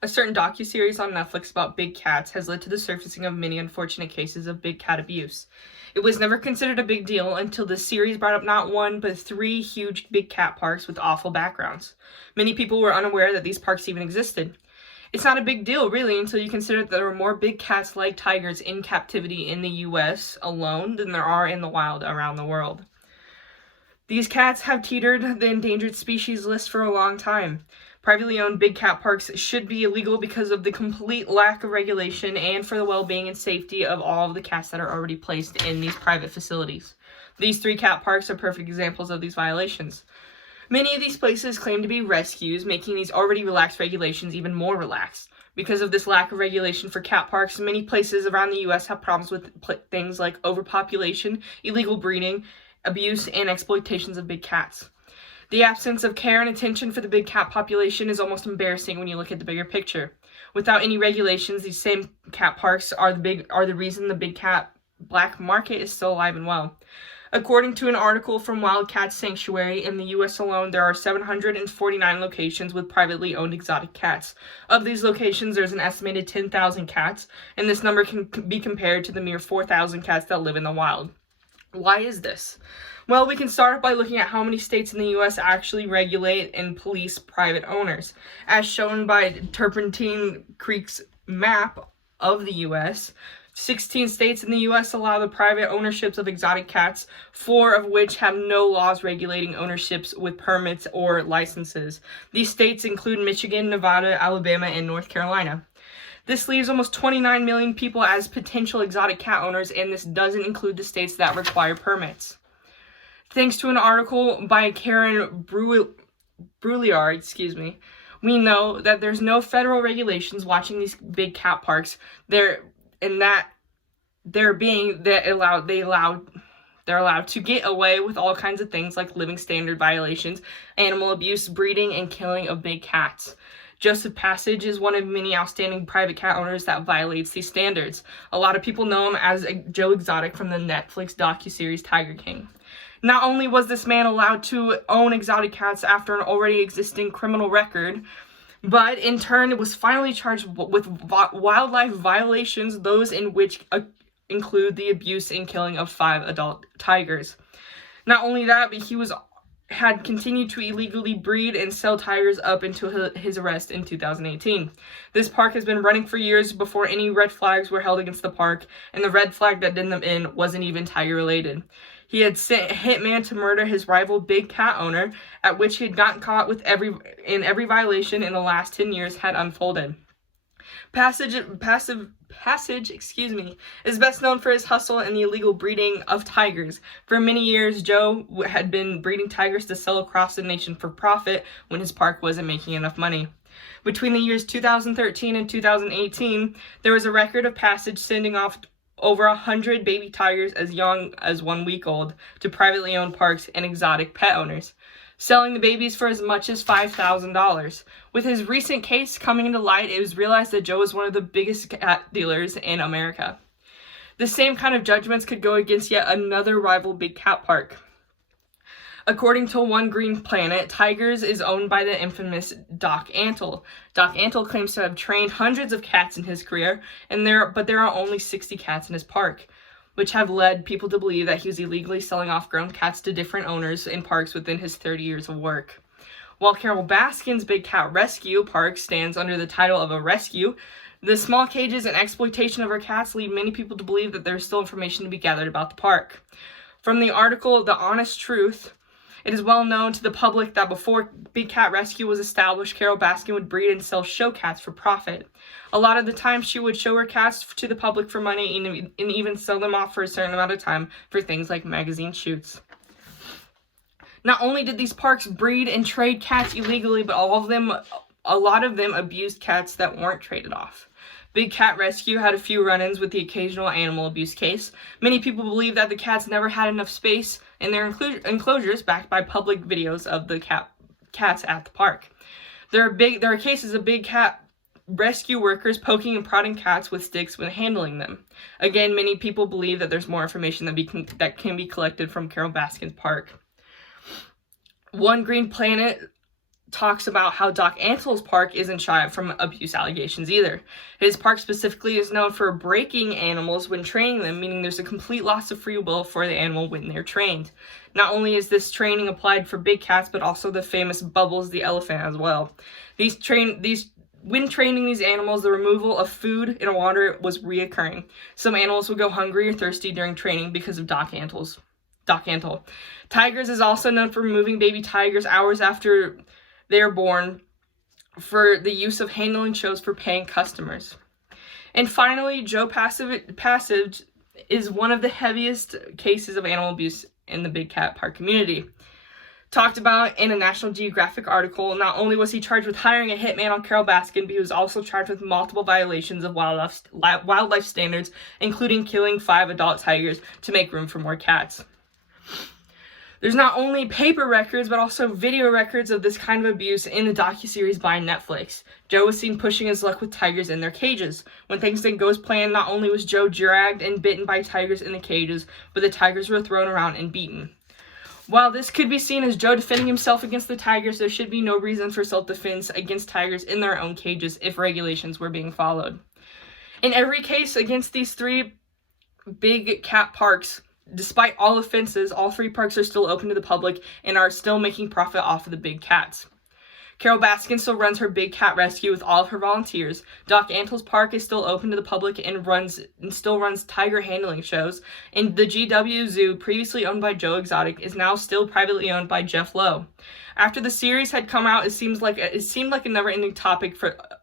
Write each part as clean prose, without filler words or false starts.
A certain docuseries on Netflix about big cats has led to the surfacing of many unfortunate cases of big cat abuse. It was never considered a big deal until the series brought up not one, but 3 huge big cat parks with awful backgrounds. Many people were unaware that these parks even existed. It's not a big deal, really, until you consider that there are more big cats like tigers in captivity in the US alone than there are in the wild around the world. These cats have teetered the endangered species list for a long time. Privately owned big cat parks should be illegal because of the complete lack of regulation and for the well-being and safety of all of the cats that are already placed in these private facilities. These 3 cat parks are perfect examples of these violations. Many of these places claim to be rescues, making these already relaxed regulations even more relaxed. Because of this lack of regulation for cat parks, many places around the US have problems with things like overpopulation, illegal breeding, abuse, and exploitations of big cats. The absence of care and attention for the big cat population is almost embarrassing when you look at the bigger picture. Without any regulations, these same cat parks are the reason the big cat black market is still alive and well. According to an article from Wildcat Sanctuary, in the US alone, there are 749 locations with privately owned exotic cats. Of these locations, there's an estimated 10,000 cats, and this number can be compared to the mere 4,000 cats that live in the wild. Why is this? Well, we can start by looking at how many states in the U.S. actually regulate and police private owners. As shown by Turpentine Creek's map of the U.S., 16 states in the U.S. allow the private ownerships of exotic cats, 4 of which have no laws regulating ownerships with permits or licenses. These states include Michigan, Nevada, Alabama, and North Carolina. This leaves almost 29 million people as potential exotic cat owners, and this doesn't include the states that require permits. Thanks to an article by Karen Brouillard, we know that there's no federal regulations watching these big cat parks. They're allowed to get away with all kinds of things like living standard violations, animal abuse, breeding, and killing of big cats. Joseph Passage is one of many outstanding private cat owners that violates these standards. A lot of people know him as Joe Exotic from the Netflix docuseries Tiger King. Not only was this man allowed to own exotic cats after an already existing criminal record, but in turn was finally charged with wildlife violations, those in which include the abuse and killing of 5 adult tigers. Not only that, but he had continued to illegally breed and sell tigers up until his arrest in 2018. This park has been running for years before any red flags were held against the park, and the red flag that did them in wasn't even tiger related. He had sent a hitman to murder his rival big cat owner, at which he had gotten caught with every violation in the last 10 years had unfolded. Passage is best known for his hustle and the illegal breeding of tigers. For many years, Joe had been breeding tigers to sell across the nation for profit when his park wasn't making enough money. Between the years 2013 and 2018, there was a record of Passage sending off over 100 baby tigers as young as 1 week old to privately owned parks and exotic pet owners, selling the babies for as much as $5,000. With his recent case coming into light, it was realized that Joe was one of the biggest cat dealers in America. The same kind of judgments could go against yet another rival big cat park. According to One Green Planet, Tigers is owned by the infamous Doc Antle. Doc Antle claims to have trained hundreds of cats in his career, but there are only 60 cats in his park, which have led people to believe that he was illegally selling off grown cats to different owners in parks within his 30 years of work. While Carol Baskin's Big Cat Rescue Park stands under the title of a rescue, the small cages and exploitation of her cats lead many people to believe that there is still information to be gathered about the park. From the article, The Honest Truth, it is well known to the public that before Big Cat Rescue was established, Carol Baskin would breed and sell show cats for profit. A lot of the time, she would show her cats to the public for money and even sell them off for a certain amount of time for things like magazine shoots. Not only did these parks breed and trade cats illegally, but a lot of them abused cats that weren't traded off. Big Cat Rescue had a few run-ins with the occasional animal abuse case. Many people believe that the cats never had enough space in their enclosures, backed by public videos of the cats at the park. There are cases of Big Cat Rescue workers poking and prodding cats with sticks when handling them. Again, many people believe that there's more information that can be collected from Carol Baskin's park. One Green Planet talks about how Doc Antle's park isn't shy from abuse allegations either. His park specifically is known for breaking animals when training them, meaning there's a complete loss of free will for the animal when they're trained. Not only is this training applied for big cats, but also the famous Bubbles the elephant as well. When training these animals, the removal of food and water was reoccurring. Some animals would go hungry or thirsty during training because of Doc Antle. Tigers is also known for removing baby tigers hours after they're born for the use of handling shows for paying customers. And finally, Joe Passage is one of the heaviest cases of animal abuse in the big cat park community. Talked about in a National Geographic article, not only was he charged with hiring a hitman on Carole Baskin, but he was also charged with multiple violations of wildlife standards, including killing 5 adult tigers to make room for more cats. There's not only paper records, but also video records of this kind of abuse in the docuseries by Netflix. Joe was seen pushing his luck with tigers in their cages. When things didn't go as planned, not only was Joe dragged and bitten by tigers in the cages, but the tigers were thrown around and beaten. While this could be seen as Joe defending himself against the tigers, there should be no reason for self-defense against tigers in their own cages if regulations were being followed. In every case against these 3 big cat parks, despite all offenses, all 3 parks are still open to the public and are still making profit off of the big cats. Carole Baskin still runs her big cat rescue with all of her volunteers. Doc Antle's park is still open to the public and still runs tiger handling shows. And the GW Zoo, previously owned by Joe Exotic, is now still privately owned by Jeff Lowe. After the series had come out, it seemed like a never-ending topic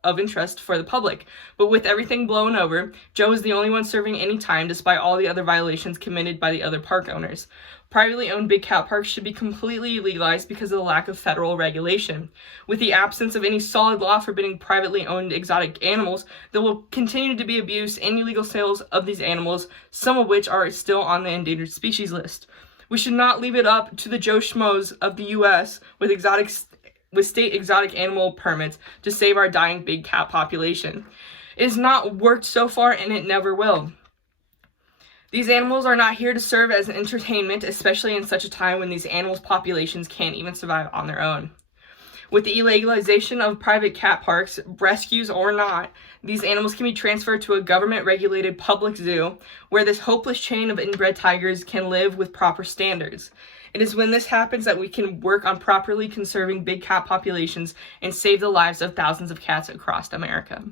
of interest for the public. But with everything blown over, Joe is the only one serving any time, despite all the other violations committed by the other park owners. Privately owned big cat parks should be completely legalized because of the lack of federal regulation. With the absence of any solid law forbidding privately owned exotic animals, there will continue to be abuse and illegal sales of these animals, some of which are still on the endangered species list. We should not leave it up to the Joe Schmoes of the U.S. with state exotic animal permits to save our dying big cat population. It has not worked so far, and it never will. These animals are not here to serve as an entertainment, especially in such a time when these animals' populations can't even survive on their own. With the illegalization of private cat parks, rescues or not, these animals can be transferred to a government-regulated public zoo where this hopeless chain of inbred tigers can live with proper standards. It is when this happens that we can work on properly conserving big cat populations and save the lives of thousands of cats across America.